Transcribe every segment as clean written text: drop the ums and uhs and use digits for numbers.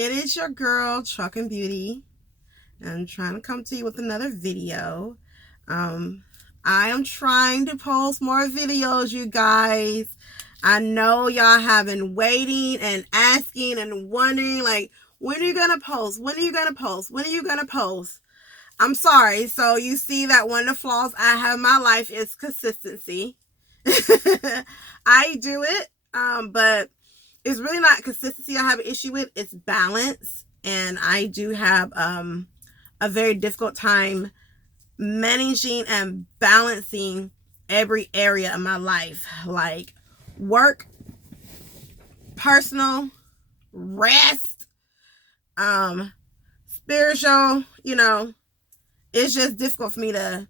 It is your girl, Truck and Beauty. I'm trying to come to you with another video. Um, I am trying to post more videos, you guys. I know y'all have been waiting and asking and wondering, like, when are you going to post? When are you going to post? When are you going to post? I'm sorry. So you see that one of the flaws I have in my life is consistency. I do it, but it's really not consistency I have an issue with. It's balance. And I do have a very difficult time managing and balancing every area of my life, like work, personal, rest, spiritual. It's just difficult for me to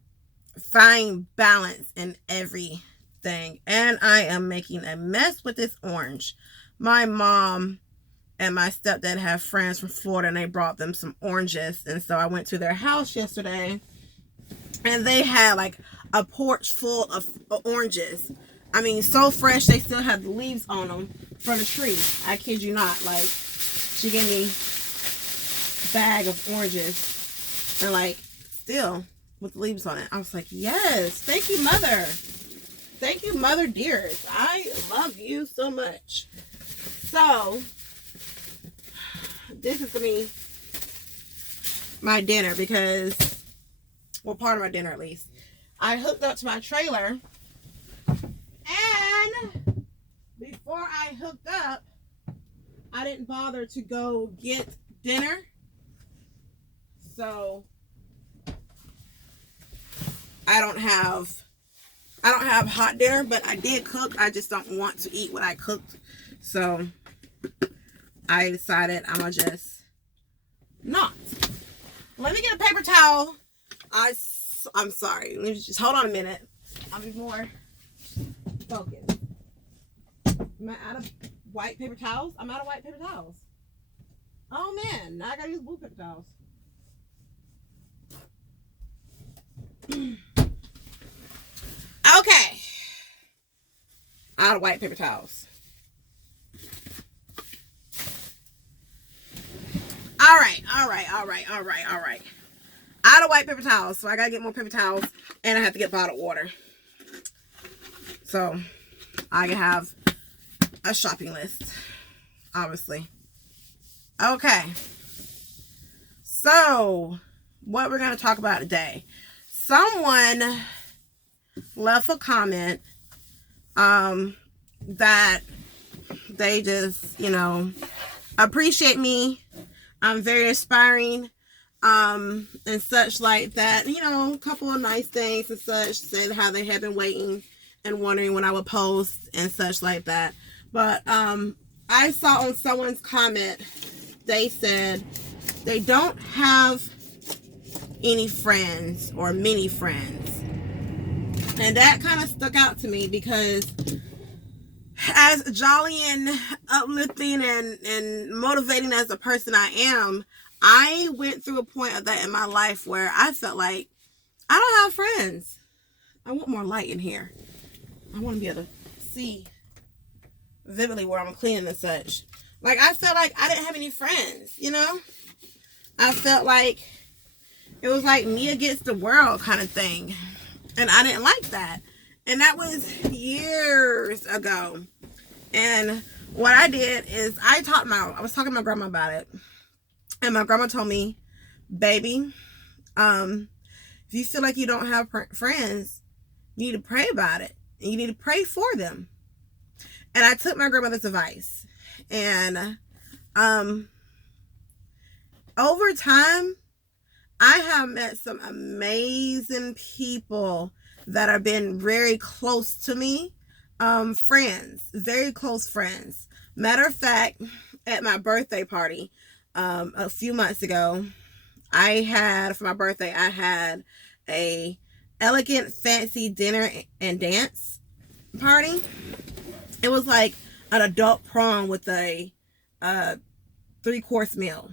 find balance in everything. And I am making a mess with this orange. My mom and my stepdad have friends from Florida, and they brought them some oranges. And so I went to their house yesterday, and they had like a porch full of oranges. I mean, so fresh, they still had the leaves on them from the tree. I kid you not. Like, she gave me a bag of oranges, and like, still with the leaves on it. I was like, yes, thank you, mother. Thank you, mother dearest. I love you so much. So this is gonna be my dinner because, well, part of my dinner at least. I hooked up to my trailer, and before I hooked up, I didn't bother to go get dinner. So I don't have hot dinner, but I did cook. I just don't want to eat what I cooked. So I decided I'm gonna just not. Let me get a paper towel. I'm sorry. Let me just hold on a minute. I'll be more focused. Am I out of white paper towels? I'm out of white paper towels. Oh man, now I gotta use blue paper towels. Okay. Out of white paper towels. All right. Out of white paper towels. So I gotta get more paper towels, and I have to get bottled water. So I have a shopping list, obviously. Okay. So what we're gonna talk about today. Someone left a comment that they just, appreciate me. I'm very inspiring, and such like that. A couple of nice things and such. Said how they had been waiting and wondering when I would post and such like that. But I saw on someone's comment, they said they don't have any friends or many friends. And that kind of stuck out to me because as jolly and uplifting and motivating as a person I am, I went through a point of that in my life where I felt like I don't have friends. I want more light in here. I want to be able to see vividly where I'm cleaning and such. Like, I felt like I didn't have any friends, I felt like it was like me against the world kind of thing. And I didn't like that. And that was years ago. And what I did is I was talking to my grandma about it. And my grandma told me, baby, if you feel like you don't have friends, you need to pray about it. And you need to pray for them. And I took my grandmother's advice. And over time, I have met some amazing people that have been very close to me. Friends, very close friends. Matter of fact, at my birthday party, a few months ago, for my birthday, I had a elegant, fancy dinner and dance party. It was like an adult prom with a 3-course meal,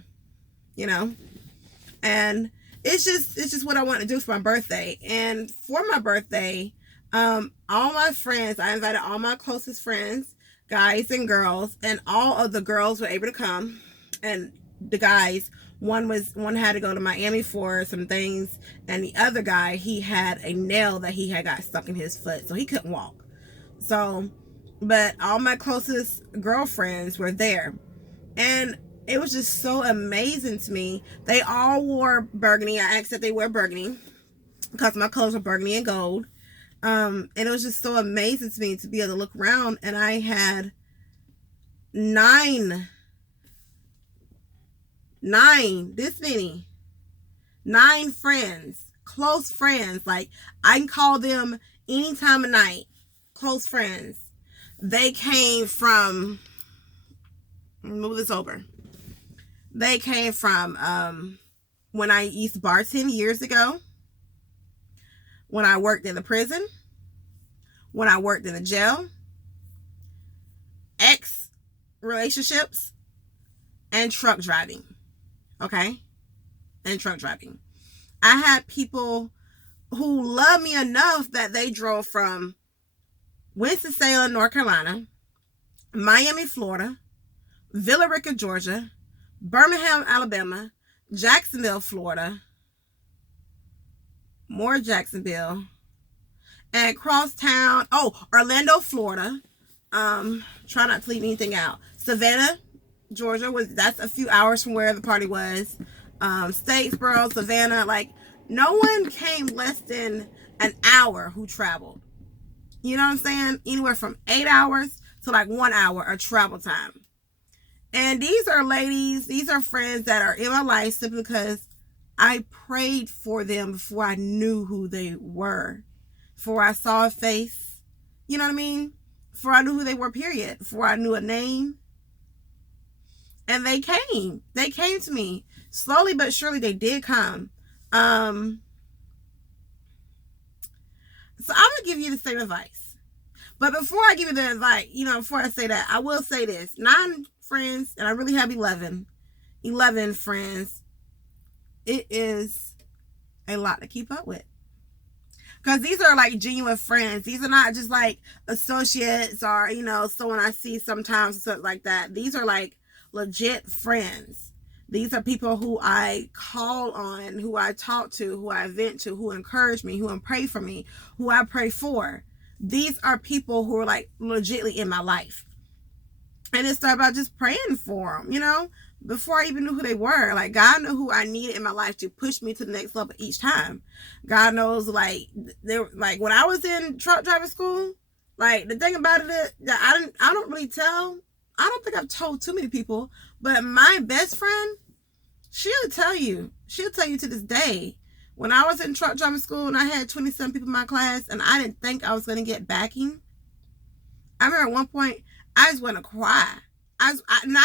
and it's just what I want to do for my birthday. And for my birthday, all my friends, I invited all my closest friends, guys and girls, and all of the girls were able to come. And the guys, one had to go to Miami for some things, and the other guy, he had a nail that he had got stuck in his foot, so he couldn't walk. So, but all my closest girlfriends were there, and it was just so amazing to me. They all wore burgundy. I asked that they wear burgundy because my colors are burgundy and gold. And it was just so amazing to me to be able to look around, and I had nine, this many, 9 friends, close friends. Like, I can call them any time of night, close friends. They came from, move this over. They came from when I used to bartend years ago, when I worked in the prison, when I worked in the jail, ex relationships, and truck driving. Okay? And truck driving. I had people who loved me enough that they drove from Winston-Salem, North Carolina, Miami, Florida, Villa Rica, Georgia, Birmingham, Alabama, Jacksonville, Florida, more Jacksonville, and crosstown, Orlando, Florida. Try not to leave anything out. Savannah, Georgia, that's a few hours from where the party was. Statesboro, Savannah, like, no one came less than an hour who traveled. You know what I'm saying? Anywhere from 8 hours to like 1 hour of travel time. And these are ladies, these are friends that are in my life simply because I prayed for them before I knew who they were. Before I saw a face. You know what I mean? Before I knew who they were, period. Before I knew a name. And they came. They came to me. Slowly but surely they did come. So I'm going to give you the same advice. But before I give you the advice, before I say that, I will say this. 9 friends, and I really have 11 friends. It is a lot to keep up with. Because these are like genuine friends. These are not just like associates or, someone I see sometimes or something like that. These are like legit friends. These are people who I call on, who I talk to, who I vent to, who encourage me, who pray for me, who I pray for. These are people who are like legitly in my life. And it's about just praying for them, before I even knew who they were. Like, God knew who I needed in my life to push me to the next level each time. God knows, like, when I was in truck driving school, like, the thing about it is that I don't really tell. I don't think I've told too many people, but my best friend, she'll tell you to this day. When I was in truck driving school and I had 27 people in my class and I didn't think I was going to get backing, I remember at one point, I just want to cry. I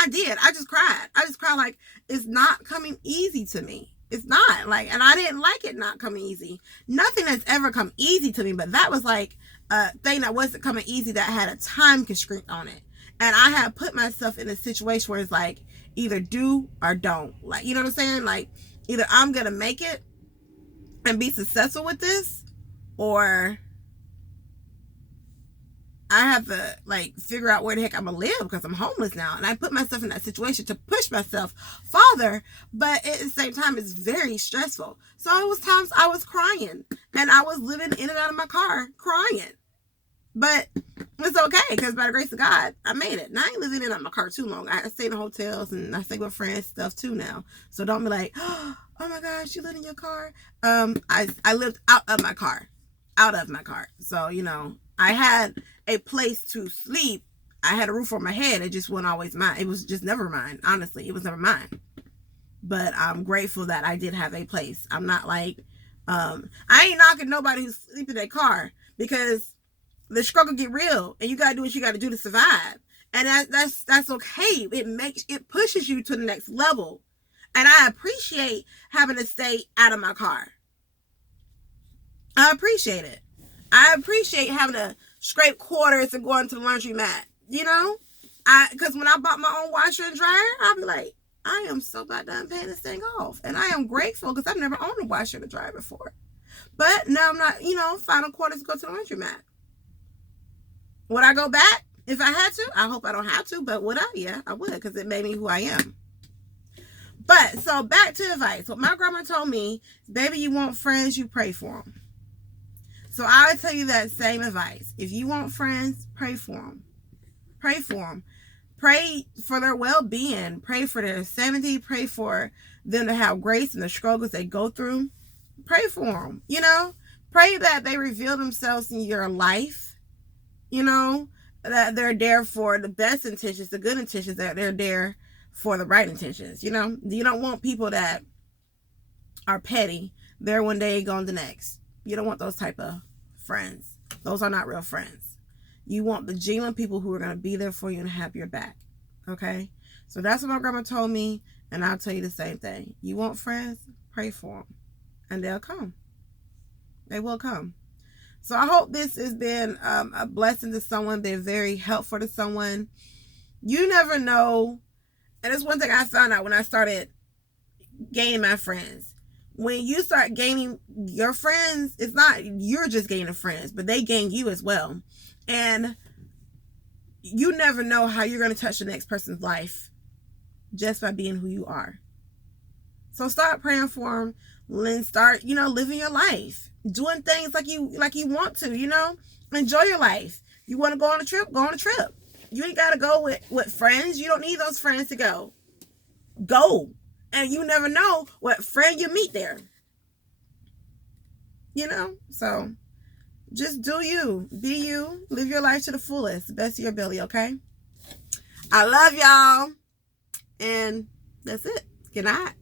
did. I just cried. Like, it's not coming easy to me. It's not. Like, and I didn't like it not coming easy. Nothing has ever come easy to me, but that was like a thing that wasn't coming easy that had a time constraint on it. And I had put myself in a situation where it's like, either do or don't. Like, you know what I'm saying? Like, either I'm going to make it and be successful with this, or I have to, like, figure out where the heck I'm going to live because I'm homeless now. And I put myself in that situation to push myself farther, but at the same time, it's very stressful. So it was times I was crying, and I was living in and out of my car crying. But it's okay, because by the grace of God, I made it. And I ain't living in and out of my car too long. I stay in hotels, and I stay with friends stuff too now. So don't be like, oh my gosh, you live in your car? I lived out of my car. So, I had a place to sleep. I had a roof over my head. It just wasn't always mine. It was just never mine. Honestly, it was never mine. But I'm grateful that I did have a place. I'm not like, I ain't knocking nobody who's sleeping in their car, because the struggle get real, and you gotta do what you gotta do to survive. And that's okay. It pushes you to the next level. And I appreciate having to stay out of my car. I appreciate it. I appreciate having to scrape quarters and go into the laundromat. Because when I bought my own washer and dryer, I'll be like, I am so about done paying this thing off. And I am grateful because I've never owned a washer and dryer before. But now I'm not, final quarters to go to the laundromat. Would I go back if I had to? I hope I don't have to, but would I? Yeah, I would, because it made me who I am. But so back to advice. What my grandma told me, baby, you want friends, you pray for them. So I would tell you that same advice. If you want friends, pray for them. Pray for them. Pray for their well-being. Pray for their sanity. Pray for them to have grace in the struggles they go through. Pray for them. You know, pray that they reveal themselves in your life. You know, that they're there for the best intentions, the good intentions, that they're there for the right intentions. You know, you don't want people that are petty. They're one day, gone the next. You don't want those type of friends. Those are not real friends. You want the genuine people who are going to be there for you and have your back. Okay? So that's what my grandma told me, and I'll tell you the same thing. You want friends? Pray for them, and they'll come. They will come. So I hope this has been a blessing to someone, been very helpful to someone. You never know. And it's one thing I found out when I started gaining my friends. When you start gaining your friends, it's not you're just gaining friends, but they gain you as well. And you never know how you're going to touch the next person's life just by being who you are. So start praying for them and start, living your life. Doing things like you want to, enjoy your life. You want to go on a trip? Go on a trip. You ain't got to go with friends. You don't need those friends to go. Go. And you never know what friend you meet there. So just do you. Be you. Live your life to the fullest. The best of your ability, okay? I love y'all. And that's it. Good night.